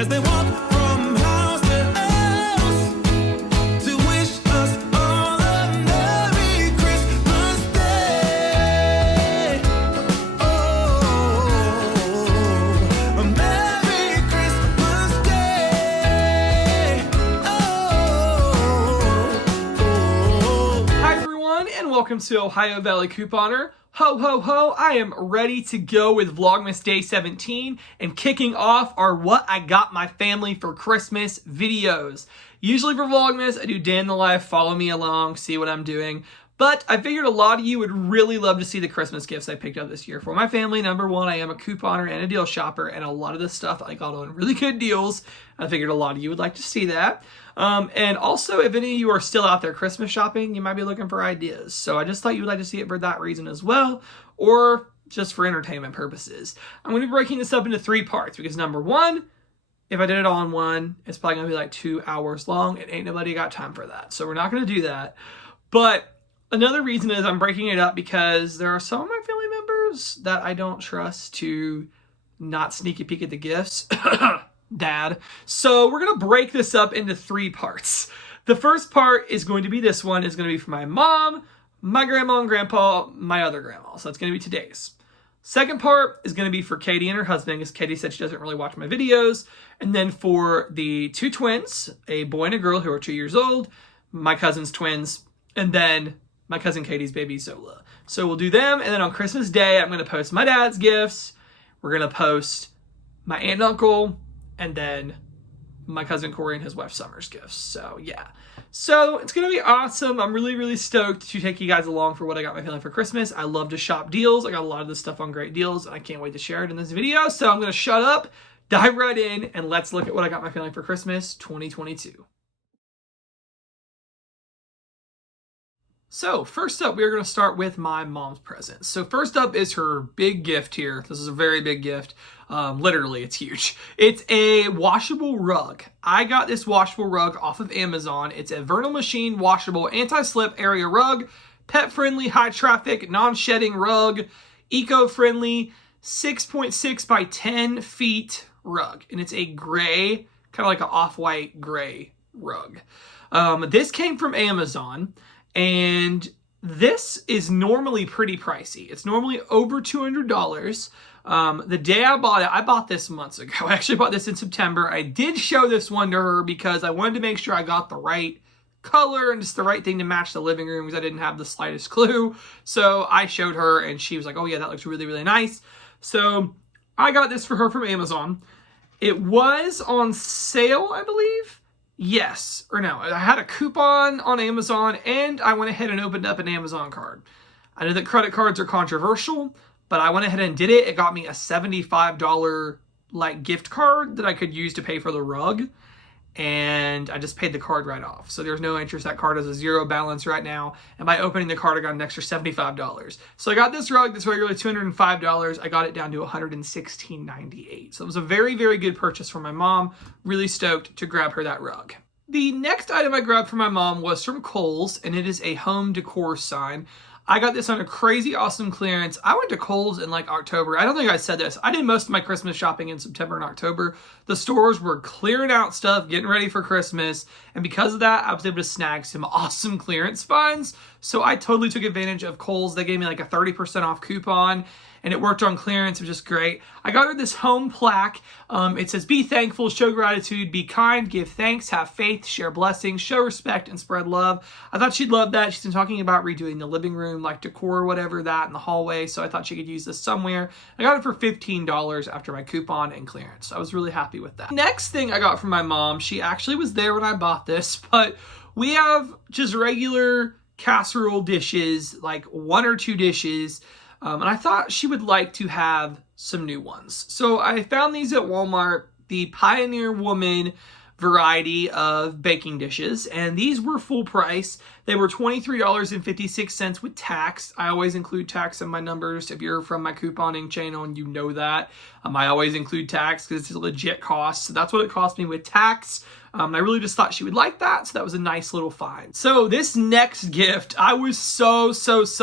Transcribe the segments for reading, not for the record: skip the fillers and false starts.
as they walk from house to house to wish us all a Merry Christmas Day. Oh, a Merry Christmas Day. Oh. Hi everyone, and welcome to Ohio Valley Couponer. Ho ho ho, I am ready to go with Vlogmas Day 17 and kicking off our What I Got My Family for Christmas videos. Usually for Vlogmas, I do day in the life, follow me along, see what I'm doing. But I figured a lot of you would really love to see the Christmas gifts I picked up this year for my family. Number one, I am a couponer and a deal shopper, and a lot of this stuff I got on really good deals. I figured a lot of you would like to see that. And also, if any of you are still out there Christmas shopping, you might be looking for ideas. So I just thought you would like to see it for that reason as well, or just for entertainment purposes. I'm going to be breaking this up into 3 parts because number one, if I did it all in one, it's probably going to be like 2 hours long, and ain't nobody got time for that. So we're not going to do that. But another reason is I'm breaking it up because there are some of my family members that I don't trust to not sneak a peek at the gifts. Dad. So we're going to break this up into 3 parts. The first part is going to be this one. It's going to be for my mom, my grandma and grandpa, my other grandma. So that's going to be today's. Second part is going to be for Katie and her husband, because Katie said she doesn't really watch my videos. And then for the 2 twins, a boy and a girl who are 2 years old, my cousin's twins, and then my cousin Katie's baby Zola. So we'll do them. And then on Christmas Day, I'm going to post my dad's gifts. We're going to post my aunt and uncle, and then my cousin Corey and his wife Summer's gifts. So yeah. So it's going to be awesome. I'm really, really stoked to take you guys along for what I got my family for Christmas. I love to shop deals. I got a lot of this stuff on great deals, and I can't wait to share it in this video. So I'm going to shut up, dive right in, and let's look at what I got my family for Christmas 2022. So first up, we're going to start with my mom's presents. So first up is her big gift here. This is a very big gift. Literally, it's huge. It's a washable rug. I got this washable rug off of Amazon. It's a Vernal Machine washable anti-slip area rug, pet-friendly, high-traffic, non-shedding rug, eco-friendly, 6.6 by 10 feet rug. And it's a gray, kind of like an off-white gray rug. This came from Amazon. And this is normally pretty pricey. It's normally over $200. The day I bought this months ago. I actually bought this in September. I did show this one to her because I wanted to make sure I got the right color and just the right thing to match the living room because I didn't have the slightest clue. So I showed her and she was like, oh yeah, that looks really, really nice. So I got this for her from Amazon. It was on sale, I believe. Yes, or no, I had a coupon on Amazon and I went ahead and opened up an Amazon card. I know that credit cards are controversial, but I went ahead and did it. It got me a $75 like gift card that I could use to pay for the rug. And I just paid the card right off. So there's no interest. That card has a 0 balance right now. And by opening the card, I got an extra $75. So I got this rug that's regularly $205. I got it down to $116.98. So it was a very, very good purchase for my mom. Really stoked to grab her that rug. The next item I grabbed for my mom was from Kohl's, and it is a home decor sign. I got this on a crazy awesome clearance. I went to Kohl's in like October. I don't think I said this. I did most of my Christmas shopping in September and October. The stores were clearing out stuff, getting ready for Christmas. And because of that, I was able to snag some awesome clearance finds. So I totally took advantage of Kohl's. They gave me like a 30% off coupon. And it worked on clearance. It was just great. I got her this home plaque. It says, be thankful, show gratitude, be kind, give thanks, have faith, share blessings, show respect, and spread love. I thought she'd love that. She's been talking about redoing the living room, like decor or whatever, that in the hallway. So I thought she could use this somewhere. I got it for $15 after my coupon and clearance. So I was really happy with that. Next thing I got from my mom, she actually was there when I bought this, but we have just regular casserole dishes, like 1 or 2 dishes. And I thought she would like to have some new ones. So I found these at Walmart, the Pioneer Woman variety of baking dishes. And these were full price. They were $23.56 with tax. I always include tax in my numbers. If you're from my couponing channel and you know that, I always include tax because it's a legit cost. So that's what it cost me with tax. I really just thought she would like that, so that was a nice little find. So this next gift, I was so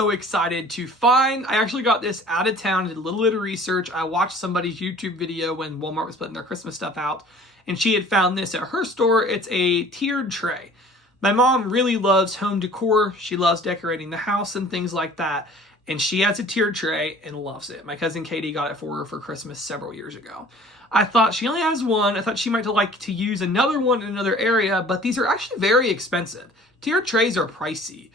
excited to find. I actually got this out of town, did a little bit of research. I watched somebody's YouTube video when Walmart was putting their Christmas stuff out, and she had found this at her store. It's a tiered tray. My mom really loves home decor. She loves decorating the house and things like that. And she has a tiered tray and loves it. My cousin Katie got it for her for Christmas several years ago. I thought she only has one. I thought she might like to use another one in another area, but these are actually very expensive. Tiered trays are pricey.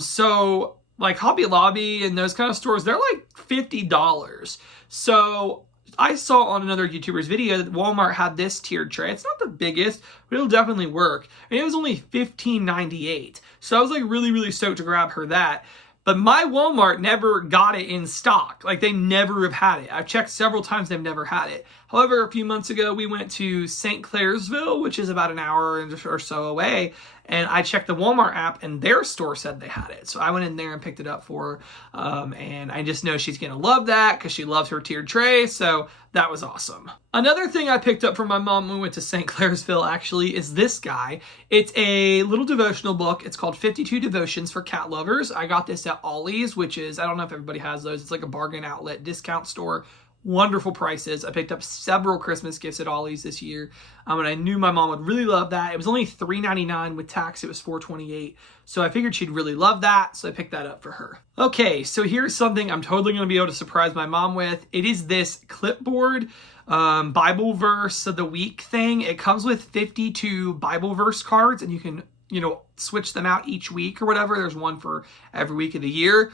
So like Hobby Lobby and those kind of stores, they're like $50. So I saw on another YouTuber's video that Walmart had this tiered tray. It's not the biggest, but it'll definitely work. And it was only $15.98. So I was like really, really stoked to grab her that. But my Walmart never got it in stock. Like they never have had it. I've checked several times, they've never had it. However, a few months ago, we went to St. Clairsville, which is about an hour or so away. And I checked the Walmart app and their store said they had it. So I went in there and picked it up for her. And I just know she's going to love that because she loves her tiered tray. So that was awesome. Another thing I picked up from my mom when we went to St. Clairsville actually is this guy. It's a little devotional book. It's called 52 Devotions for Cat Lovers. I got this at Ollie's, which is, I don't know if everybody has those. It's like a bargain outlet discount store. Wonderful prices. I picked up several Christmas gifts at Ollie's this year, and I knew my mom would really love that. It was only $3.99 with tax. It was $4.28, so I figured she'd really love that, so I picked that up for her. Okay, so here's something I'm totally going to be able to surprise my mom with. It is this clipboard Bible verse of the week thing. It comes with 52 Bible verse cards, and you can, you know, switch them out each week or whatever. There's one for every week of the year.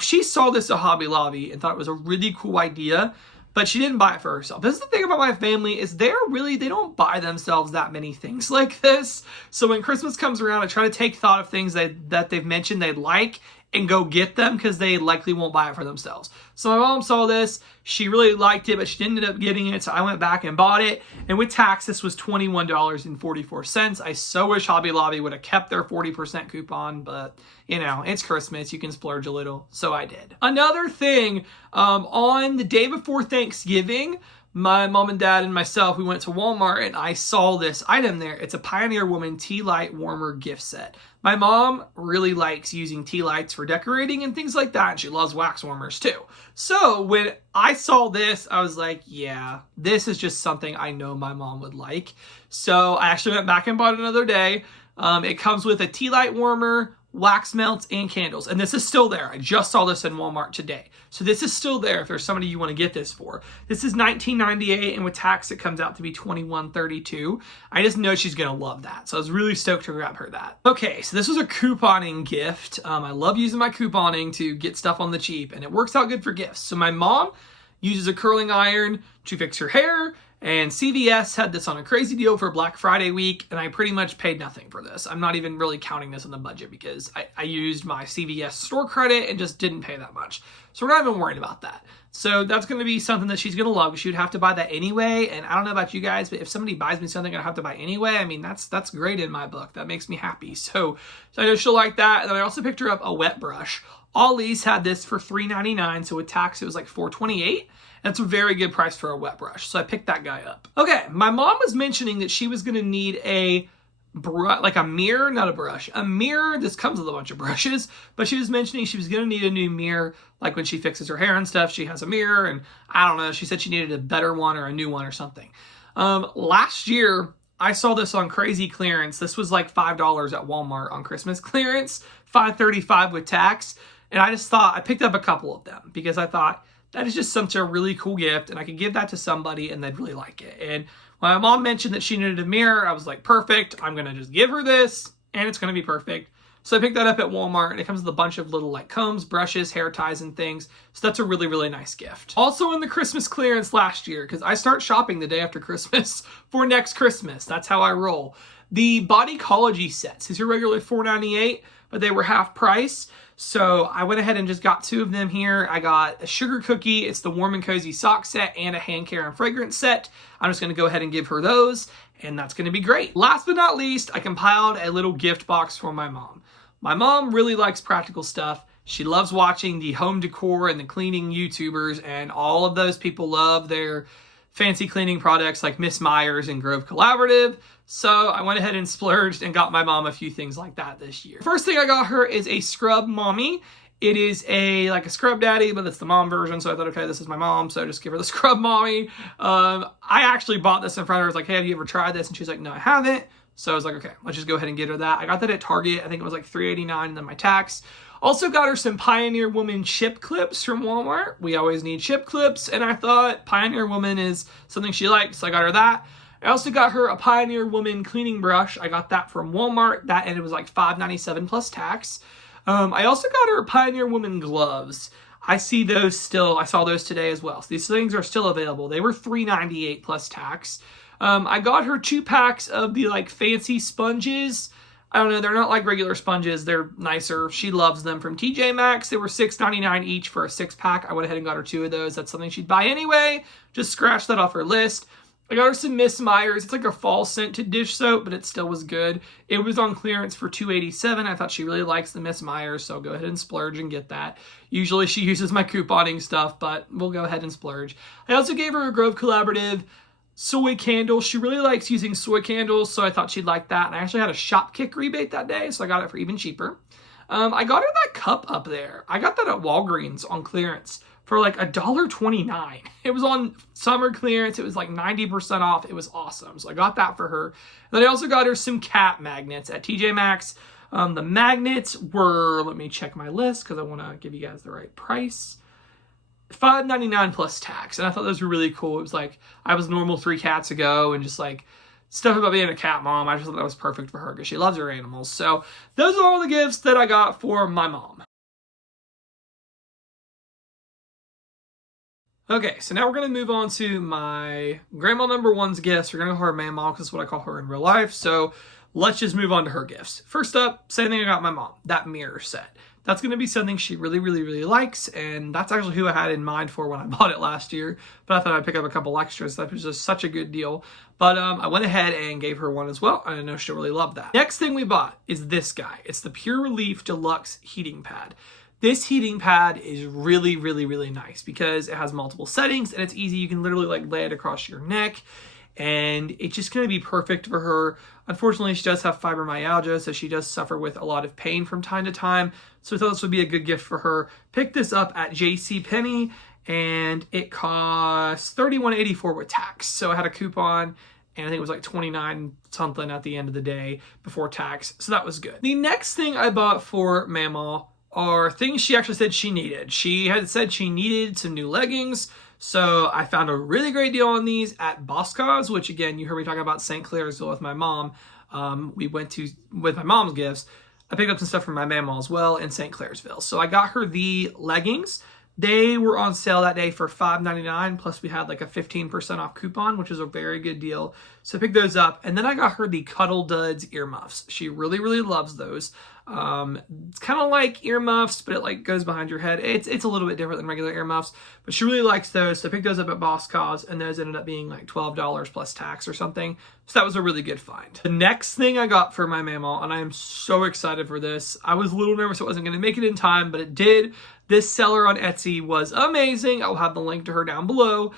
She saw this at Hobby Lobby and thought it was a really cool idea, but she didn't buy it for herself. This is the thing about my family is they don't buy themselves that many things like this. So when Christmas comes around, I try to take thought of things that they've mentioned they'd like and go get them because they likely won't buy it for themselves. So my mom saw this. She really liked it, but she didn't end up getting it. So I went back and bought it. And with tax, this was $21.44. I so wish Hobby Lobby would have kept their 40% coupon, but you know, it's Christmas. You can splurge a little. So I did. Another thing, on the day before Thanksgiving, my mom and dad and myself, we went to Walmart and I saw this item there. It's a Pioneer Woman tea light warmer gift set. My mom really likes using tea lights for decorating and things like that. And she loves wax warmers too. So when I saw this, I was like, yeah, this is just something I know my mom would like. So I actually went back and bought it another day. It comes with a tea light warmer, wax melts, and candles. And this is still there. I just saw this in Walmart today. So this is still there if there's somebody you want to get this for. This is $19.98, and with tax, it comes out to be $21.32. I just know she's going to love that. So I was really stoked to grab her that. Okay, so this was a couponing gift. I love using my couponing to get stuff on the cheap, and it works out good for gifts. So my mom uses a curling iron to fix her hair, and CVS had this on a crazy deal for Black Friday week, and I pretty much paid nothing for this. I'm not even really counting this in the budget because I used my CVS store credit and just didn't pay that much. So we're not even worried about that. So that's going to be something that she's going to love. She would have to buy that anyway, and I don't know about you guys, but if somebody buys me something I have to buy anyway, I mean, that's great in my book. That makes me happy. So I know she'll like that. And then I also picked her up a wet brush. Ollie's had this for $3.99, so with tax it was like $4.28. That's a very good price for a wet brush, so I picked that guy up. Okay, my mom was mentioning that she was going to need a mirror, not a brush. A mirror, this comes with a bunch of brushes, but she was mentioning she was going to need a new mirror, like when she fixes her hair and stuff, she has a mirror, and I don't know, she said she needed a better one or a new one or something. Last year, I saw this on crazy clearance. This was like $5 at Walmart on Christmas clearance, $5.35 with tax, and I just thought, I picked up a couple of them because I thought, that is just such a really cool gift, and I could give that to somebody and they'd really like it. And when my mom mentioned that she needed a mirror, I was like, perfect. I'm going to just give her this, and it's going to be perfect. So I picked that up at Walmart, and it comes with a bunch of little like combs, brushes, hair ties, and things. So that's a really, really nice gift. Also in the Christmas clearance last year, because I start shopping the day after Christmas for next Christmas. That's how I roll. The Bodycology sets. These are regularly $4.98, but they were half price. So I went ahead and just got two of them here. I got a sugar cookie. It's the warm and cozy sock set and a hand care and fragrance set. I'm just going to go ahead and give her those, and that's going to be great. Last but not least, I compiled a little gift box for my mom. My mom really likes practical stuff. She loves watching the home decor and the cleaning YouTubers, and all of those people love their fancy cleaning products like Miss Myers and Grove Collaborative. So I went ahead and splurged and got my mom a few things like that this year. First thing I got her is a Scrub Mommy. It is like a scrub daddy, but it's the mom version. So I thought, okay, this is my mom, so just give her the scrub mommy. I actually bought this in front of her. I was like, hey, have you ever tried this? And she's like, no, I haven't. So I was like, okay, let's just go ahead and get her that. I got that at Target. I think it was like $3.89 and then my tax. Also got her some Pioneer Woman chip clips from Walmart. We always need chip clips, and I thought Pioneer Woman is something she likes, so I got her that. I also got her a Pioneer Woman cleaning brush. I got that from Walmart. That, and it was like $5.97 plus tax. I also got her Pioneer Woman gloves. I see those still. I saw those today as well. So these things are still available. They were $3.98 plus tax. I got her 2 packs of the like fancy sponges. I don't know, they're not like regular sponges. They're nicer. She loves them from TJ Maxx. They were $6.99 each for a 6-pack. I went ahead and got her 2 of those. That's something she'd buy anyway. Just scratch that off her list. I got her some Miss Myers. It's like a fall scented dish soap, but it still was good. It was on clearance for $2.87. I thought she really likes the Miss Myers, so I'll go ahead and splurge and get that. Usually she uses my couponing stuff, but we'll go ahead and splurge. I also gave her a Grove Collaborative soy candle. She really likes using soy candles, so I thought she'd like that. And I actually had a Shopkick rebate that day, so I got it for even cheaper. I got her that cup up there. I got that at Walgreens on clearance for like $1.29. It was on summer clearance. It was like 90% off. It was awesome. So I got that for her. And then I also got her some cat magnets at TJ Maxx. The magnets were, let me check my list because I want to give you guys the right price. $5.99 plus tax, and I thought those were really cool. It was like I was normal 3 cats ago, and just like stuff about being a cat mom. I just thought that was perfect for her because she loves her animals. So those are all the gifts that I got for my mom. Okay, so now we're going to move on to my grandma number one's gifts. We're going to call her MAMMAW because that's what I call her in real life. So let's just move on to her gifts. First up, same thing I got my mom, that mirror set. That's going to be something she really, really, really likes, and that's actually who I had in mind for when I bought it last year, but I thought I'd pick up a couple extras. That was just such a good deal, but I went ahead and gave her one as well, and I know she'll really love that. Next thing we bought is this guy. It's the Pure Relief Deluxe Heating Pad. This heating pad is really, really, really nice because it has multiple settings, and it's easy. You can literally like lay it across your neck, and it's just going to be perfect for her. Unfortunately, she does have fibromyalgia, so she does suffer with a lot of pain from time to time. So I thought this would be a good gift for her. Picked this up at JCPenney, and it cost $31.84 with tax. So I had a coupon, and I think it was like $29 something at the end of the day before tax. So that was good. The next thing I bought for MAMMAW are things she actually said she needed. She had said she needed some new leggings. So I found a really great deal on these at Boscov's, which again, you heard me talking about St. Clairsville with my mom. We went to, with my mom's gifts, I picked up some stuff from my MAMMAW as well in St. Clairsville. So I got her the leggings. They were on sale that day for $5.99, plus we had like a 15% off coupon, which is a very good deal. So I picked those up, and then I got her the Cuddle Duds earmuffs. She really, really loves those. It's kind of like earmuffs, but it like goes behind your head. It's a little bit different than regular earmuffs, but she really likes those. So I picked those up at Boscov's, and those ended up being like $12 plus tax or something. So that was a really good find. The next thing I got for my MAMMAW, and I am so excited for this. I was a little nervous it wasn't going to make it in time, but it did. This seller on Etsy was amazing. I'll have the link to her down below.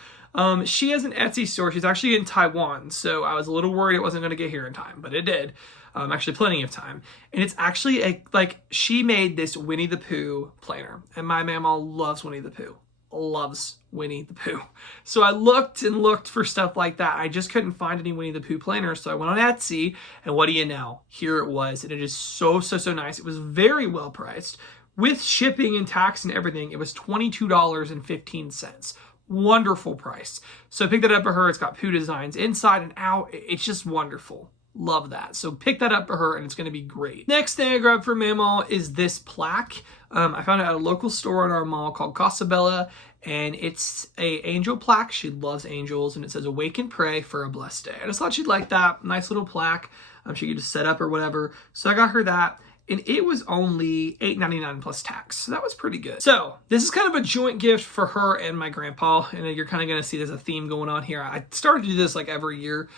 She has an Etsy store. She's actually in Taiwan, so I was a little worried it wasn't going to get here in time, but it did. Actually plenty of time. And it's actually she made this Winnie the Pooh planner, and my MAMMAW loves Winnie the Pooh. Loves Winnie the Pooh. So I looked and looked for stuff like that. I just couldn't find any Winnie the Pooh planners, so I went on Etsy, and what do you know? Here it was, and it is so, so, so nice. It was very well priced. With shipping and tax and everything, it was $22.15. Wonderful price. So I picked that up for her. It's got Pooh designs inside and out. It's just wonderful. Love that. So pick that up for her, and it's going to be great. Next thing I grabbed for MAMMAW is this plaque. I found it at a local store in our mall called Casabella, and it's a angel plaque. She loves angels, and it says "Awake and Pray for a Blessed Day." I just thought she'd like that. Nice little plaque. She could just set up or whatever. So I got her that. And it was only $8.99 plus tax. So that was pretty good. So this is kind of a joint gift for her and my grandpa. And you're kind of going to see there's a theme going on here. I started to do this like every year.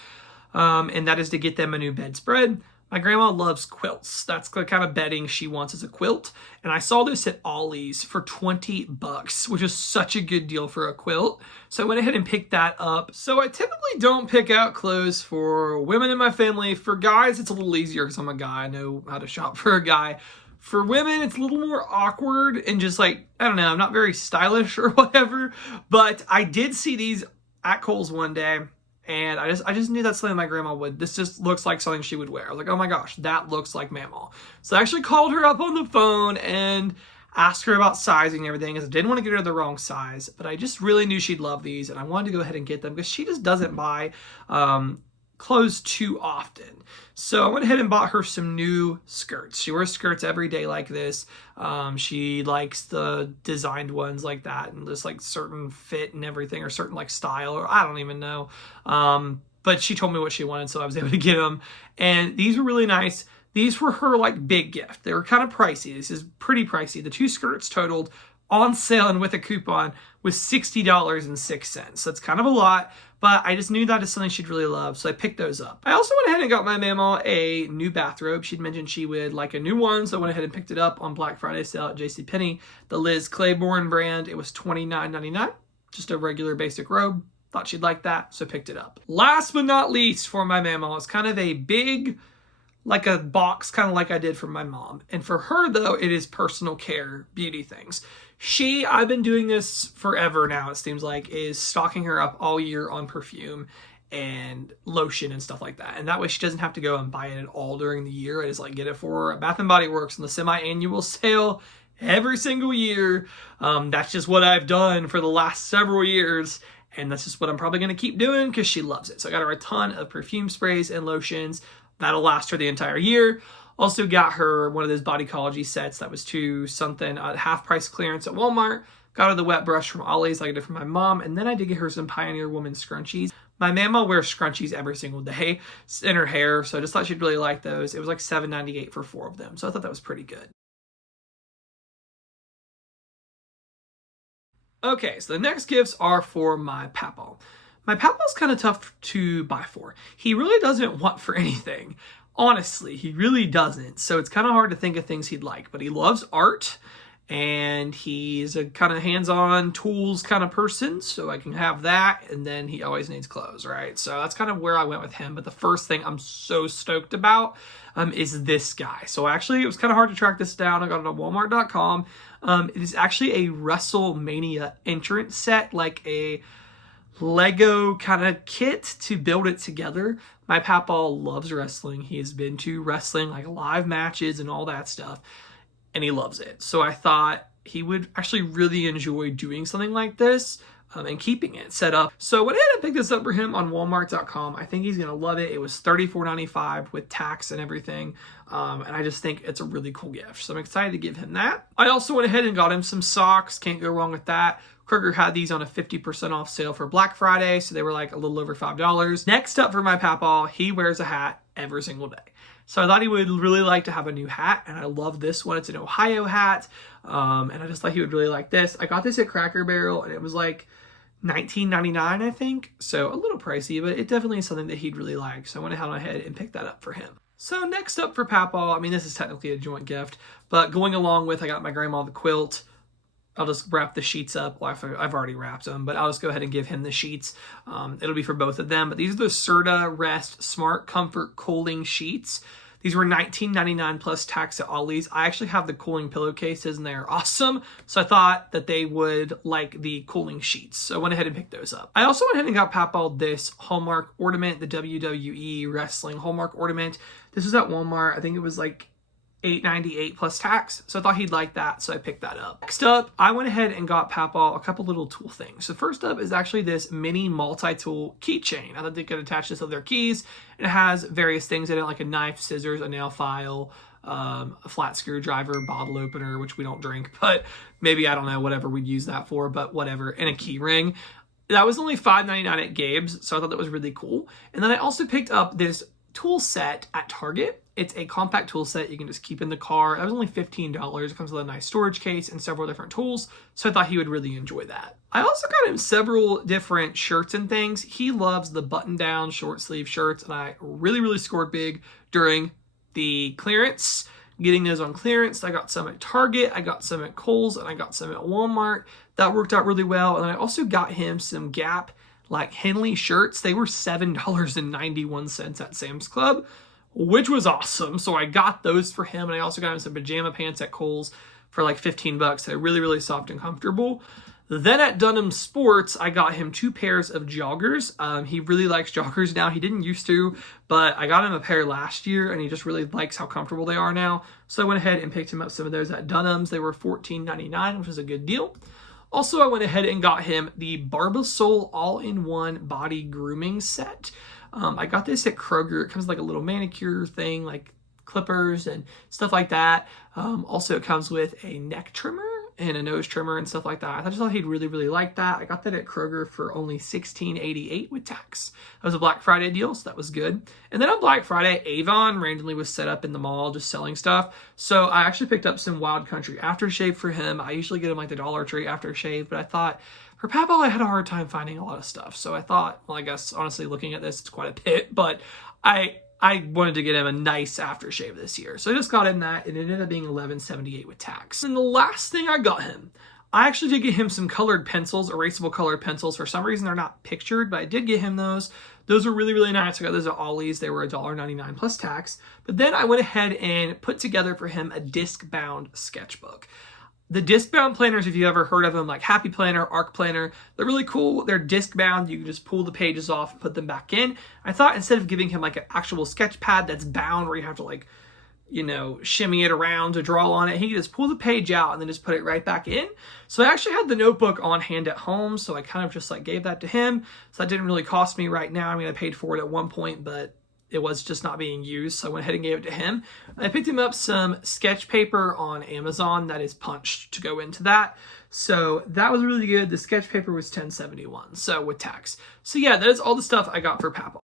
And that is to get them a new bedspread. My grandma loves quilts. That's the kind of bedding she wants as a quilt. And I saw this at Ollie's for $20, which is such a good deal for a quilt. So I went ahead and picked that up. So I typically don't pick out clothes for women in my family. For guys, it's a little easier because I'm a guy. I know how to shop for a guy. For women, it's a little more awkward and just like, I don't know, I'm not very stylish or whatever, but I did see these at Kohl's one day, and I just knew that's something my grandma would. This just looks like something she would wear. I was like, oh my gosh, that looks like MAMMAW. So I actually called her up on the phone and asked her about sizing and everything, because I didn't want to get her the wrong size, but I just really knew she'd love these, and I wanted to go ahead and get them because she just doesn't buy clothes too often. So I went ahead and bought her some new skirts. She wears skirts every day like this. She likes the designed ones like that, and just like certain fit and everything, or certain like style, or I don't even know. But she told me what she wanted, so I was able to get them. And these were really nice. These were her like big gift. They were kind of pricey. This is pretty pricey. The two skirts totaled on sale and with a coupon was $60.06. So it's kind of a lot, but I just knew that is something she'd really love, so I picked those up. I also went ahead and got my MAMMAW a new bathrobe. She'd mentioned she would like a new one, so I went ahead and picked it up on Black Friday sale at JCPenney. The Liz Claiborne brand. It was $29.99, just a regular basic robe. Thought she'd like that, so picked it up. Last but not least for my MAMMAW, it's kind of a big, like a box, kind of like I did for my mom. And for her, though, it is personal care beauty things. I've been doing this forever now, it seems like, is stocking her up all year on perfume and lotion and stuff like that. And that way she doesn't have to go and buy it at all during the year. I just like get it for her at Bath & Body Works on the semi-annual sale every single year. That's just what I've done for the last several years. And that's just what I'm probably going to keep doing because she loves it. So I got her a ton of perfume sprays and lotions. That'll last her the entire year. Also got her one of those Bodycology sets that was $2 something at half price clearance at Walmart. Got her the wet brush from Ollie's like I did for my mom. And then I did get her some Pioneer Woman scrunchies. My MAMMAW wears scrunchies every single day in her hair, so I just thought she'd really like those. It was like $7.98 for 4 of them, so I thought that was pretty good. Okay, so the next gifts are for my Papaw. My Papaw's kind of tough to buy for. He really doesn't want for anything. Honestly, he really doesn't. So it's kind of hard to think of things he'd like, but he loves art and he's a kind of hands-on tools kind of person. So I can have that. And then he always needs clothes, right? So that's kind of where I went with him. But the first thing I'm so stoked about is this guy. So actually it was kind of hard to track this down. I got it on Walmart.com. It is actually a WrestleMania entrance set, like a Lego kind of kit to build it together. My Papaw loves wrestling. He has been to wrestling, like live matches and all that stuff, and he loves it. So I thought he would actually really enjoy doing something like this and keeping it set up. So I went ahead and picked this up for him on Walmart.com. I think he's going to love it. It was $34.95 with tax and everything. And I just think it's a really cool gift. So I'm excited to give him that. I also went ahead and got him some socks. Can't go wrong with that. Kroger had these on a 50% off sale for Black Friday, so they were like a little over $5. Next up for my Papaw, he wears a hat every single day. So I thought he would really like to have a new hat, and I love this one. It's an Ohio hat, and I just thought he would really like this. I got this at Cracker Barrel, and it was like $19.99, I think. So a little pricey, but it definitely is something that he'd really like. So I went ahead and picked that up for him. So next up for Papaw, I mean, this is technically a joint gift, but going along with, I got my grandma the quilt. I'll just wrap the sheets up. Well, I've already wrapped them, but I'll just go ahead and give him the sheets. It'll be for both of them. But these are the Serta Rest Smart Comfort Cooling Sheets. These were $19.99 plus tax at Ollie's. I actually have the cooling pillowcases, and they're awesome. So I thought that they would like the cooling sheets. So I went ahead and picked those up. I also went ahead and got Papaw this Hallmark ornament, the WWE Wrestling Hallmark ornament. This was at Walmart. I think it was like $8.98 plus tax, so I thought he'd like that, so I picked that up. Next up, I went ahead and got Papaw a couple little tool things. So first up is actually this mini multi-tool keychain. I thought they could attach this to their keys. It has various things in it, like a knife, scissors, a nail file, a flat screwdriver, bottle opener, which we don't drink, but maybe, I don't know, whatever we'd use that for, but whatever, and a key ring. That was only $5.99 at Gabe's, so I thought that was really cool. And then I also picked up this tool set at Target. It's a compact tool set you can just keep in the car. That was only $15. It comes with a nice storage case and several different tools, so I thought he would really enjoy that. I also got him several different shirts and things. He loves the button-down short sleeve shirts, and I really scored big during the clearance. Getting those on clearance. I got some at Target, I got some at Kohl's, and I got some at Walmart. That worked out really well. And I also got him some Gap like Henley shirts. They were $7.91 at Sam's Club, which was awesome. So I got those for him, and I also got him some pajama pants at Kohl's for like 15 bucks. They're really, really soft and comfortable. Then at Dunham Sports, I got him 2 pairs of joggers. He really likes joggers now. He didn't used to, but I got him a pair last year, and he just really likes how comfortable they are now. So I went ahead and picked him up some of those at Dunham's. They were $14.99, which is a good deal. Also, I went ahead and got him the Barbasol all-in-one body grooming set. I got this at Kroger. It comes with like a little manicure thing, like clippers and stuff like that. Also, it comes with a neck trimmer and a nose trimmer and stuff like that. I just thought he'd really, really like that. I got that at Kroger for only $16.88 with tax. That was a Black Friday deal, so that was good. And then on Black Friday, Avon randomly was set up in the mall just selling stuff. So I actually picked up some Wild Country aftershave for him. I usually get him like the Dollar Tree aftershave, but I thought for Papa, I had a hard time finding a lot of stuff. So I thought, well, I guess honestly looking at this, it's quite a bit, but I wanted to get him a nice aftershave this year. So I just got him that, and it ended up being $11.78 with tax. And the last thing I got him, I actually did get him some colored pencils, erasable colored pencils. For some reason, they're not pictured, but I did get him those. Those were really, really nice. I got those at Ollie's. They were $1.99 plus tax. But then I went ahead and put together for him a disc-bound sketchbook. The disc-bound planners, if you ever heard of them, like Happy Planner, Arc Planner, they're really cool. They're disc-bound. You can just pull the pages off and put them back in. I thought instead of giving him like an actual sketch pad that's bound where you have to like, you know, shimmy it around to draw on it, he could just pull the page out and then just put it right back in. So I actually had the notebook on hand at home, so I kind of just like gave that to him. So that didn't really cost me right now. I mean, I paid for it at one point, but it was just not being used, so I went ahead and gave it to him. I picked him up some sketch paper on Amazon that is punched to go into that. So that was really good. The sketch paper was $10.71, so with tax. So yeah, that is all the stuff I got for Papa.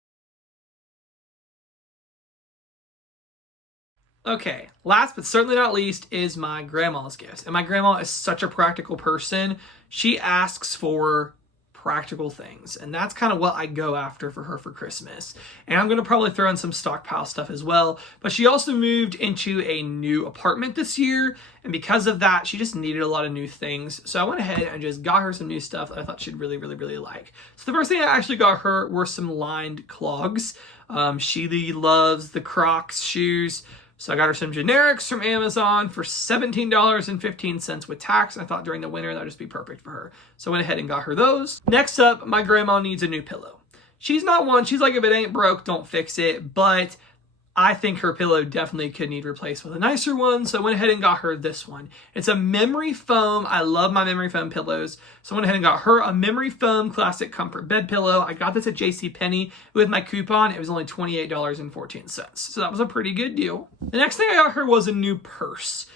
Okay, last but certainly not least is my grandma's gifts. And my grandma is such a practical person. She asks for practical things, and that's kind of what I go after for her for Christmas. And I'm going to probably throw in some stockpile stuff as well, but she also moved into a new apartment this year, and because of that she just needed a lot of new things. So I went ahead and just got her some new stuff that I thought she'd really, really, really like. So the first thing I actually got her were some lined clogs. She loves the Crocs shoes. So I got her some generics from Amazon for $17.15 with tax. I thought during the winter that would just be perfect for her. So I went ahead and got her those. Next up, my grandma needs a new pillow. She's not one, she's like, if it ain't broke, don't fix it. But I think her pillow definitely could need replaced with a nicer one. So I went ahead and got her this one. It's a memory foam. I love my memory foam pillows. So I went ahead and got her a memory foam classic comfort bed pillow. I got this at JCPenney with my coupon. It was only $28.14. So that was a pretty good deal. The next thing I got her was a new purse.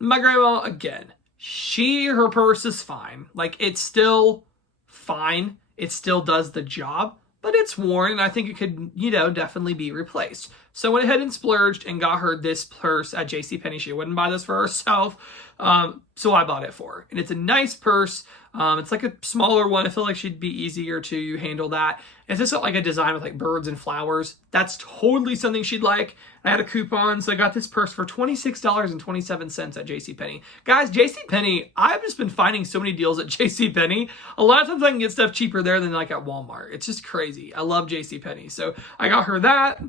My grandma, again, her purse is fine. Like, it's still fine. It still does the job, but it's worn, and I think it could, you know, definitely be replaced. So I went ahead and splurged and got her this purse at JCPenney. She wouldn't buy this for herself, so I bought it for her. And it's a nice purse. It's like a smaller one. I feel like she'd be easier to handle that. It's just like a design with like birds and flowers. That's totally something she'd like. I had a coupon, so I got this purse for $26.27 at JCPenney. Guys, JCPenney, I've just been finding so many deals at JCPenney. A lot of times I can get stuff cheaper there than like at Walmart. It's just crazy. I love JCPenney. So I got her that.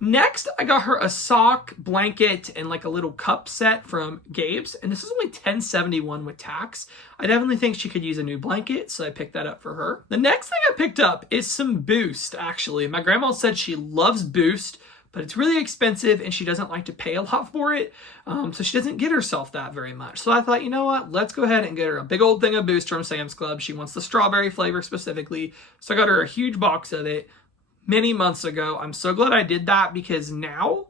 Next, I got her a sock, blanket, and like a little cup set from Gabe's. And this is only $10.71 with tax. I definitely think she could use a new blanket, so I picked that up for her. The next thing I picked up is some Boost, actually. My grandma said she loves Boost, but it's really expensive and she doesn't like to pay a lot for it. So she doesn't get herself that very much. So I thought, you know what? Let's go ahead and get her a big old thing of Boost from Sam's Club. She wants the strawberry flavor specifically. So I got her a huge box of it many months ago. I'm so glad I did that because now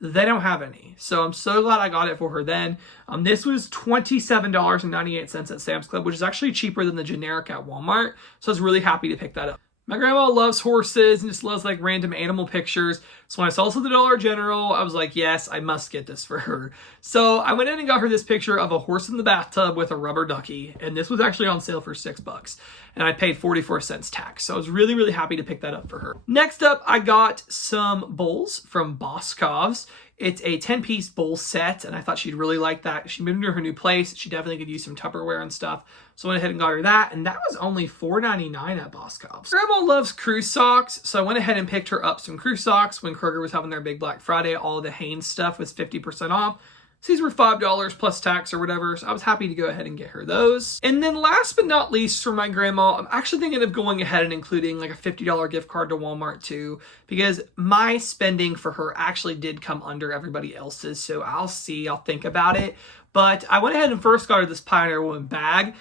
they don't have any. So I'm so glad I got it for her then. This was $27.98 at Sam's Club, which is actually cheaper than the generic at Walmart. So I was really happy to pick that up. My grandma loves horses and just loves like random animal pictures. So when I saw this at the Dollar General, I was like, yes, I must get this for her. So I went in and got her this picture of a horse in the bathtub with a rubber ducky. And this was actually on sale for $6. And I paid 44 cents tax. So I was really, really happy to pick that up for her. Next up, I got some bowls from Boscov's. It's a 10-piece bowl set, and I thought she'd really like that. She moved into her new place. She definitely could use some Tupperware and stuff. So I went ahead and got her that, and that was only $4.99 at Boscov's. Grandma loves crew socks, so I went ahead and picked her up some crew socks when Kroger was having their big Black Friday. All of the Hanes stuff was 50% off. So these were $5 plus tax or whatever, so I was happy to go ahead and get her those. And then last but not least for my grandma, I'm actually thinking of going ahead and including like a $50 gift card to Walmart too, because my spending for her actually did come under everybody else's, so I'll think about it. But I went ahead and first got her this Pioneer Woman bag.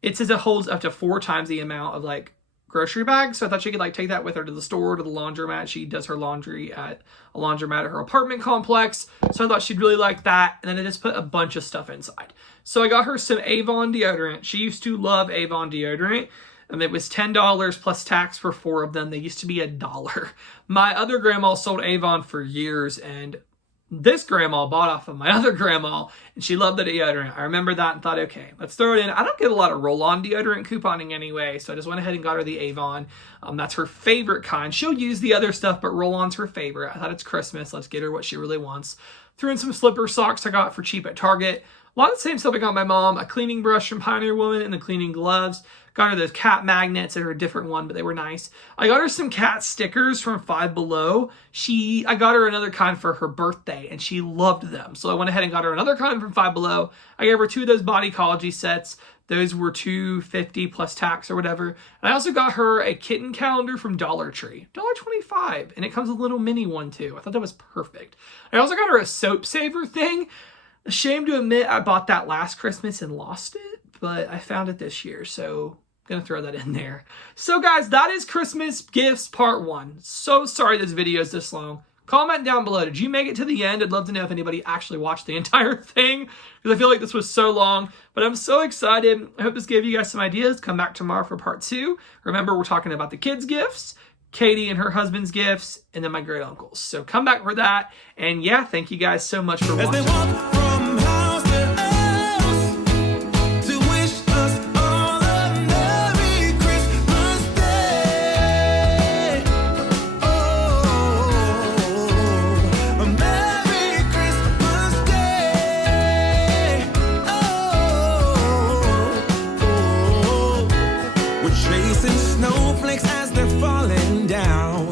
It says it holds up to 4 times the amount of like grocery bag, so I thought she could like take that with her to the store, to the laundromat. She does her laundry at a laundromat at her apartment complex, so I thought she'd really like that. And then I just put a bunch of stuff inside. So I got her some Avon deodorant. She used to love Avon deodorant, and it was $10 plus tax for 4 of them. They used to be $1. My other grandma sold Avon for years, and this grandma bought off of my other grandma, and she loved the deodorant. I remember that and thought, okay, let's throw it in. I don't get a lot of roll-on deodorant couponing anyway, so I just went ahead and got her the Avon. That's her favorite kind. She'll use the other stuff, but roll-on's her favorite. I thought it's Christmas. Let's get her what she really wants. Threw in some slipper socks I got for cheap at Target. A lot of the same stuff I got my mom. A cleaning brush from Pioneer Woman and the cleaning gloves. Got her those cat magnets. They're a different one, but they were nice. I got her some cat stickers from Five Below. I got her another kind for her birthday, and she loved them. So I went ahead and got her another kind from Five Below. I gave her 2 of those Bodycology sets. Those were $2.50 plus tax or whatever. And I also got her a kitten calendar from Dollar Tree. $1.25. And it comes with a little mini one too. I thought that was perfect. I also got her a soap saver thing. Ashamed to admit I bought that last Christmas and lost it, but I found it this year, so gonna throw that in there. So guys, that is Christmas gifts part 1. So sorry this video is this long. Comment down below, did you make it to the end? I'd love to know if anybody actually watched the entire thing, because I feel like this was so long, but I'm so excited. I hope this gave you guys some ideas. Come back tomorrow for part 2. Remember, we're talking about the kids' gifts, Katie and her husband's gifts, and then my great uncles. So come back for that. And yeah, thank you guys so much for As they watching. walk from house to house to wish us all a Merry Christmas Day. Oh, a Merry Christmas Day. Oh, we're chasing snowflakes as they're falling down.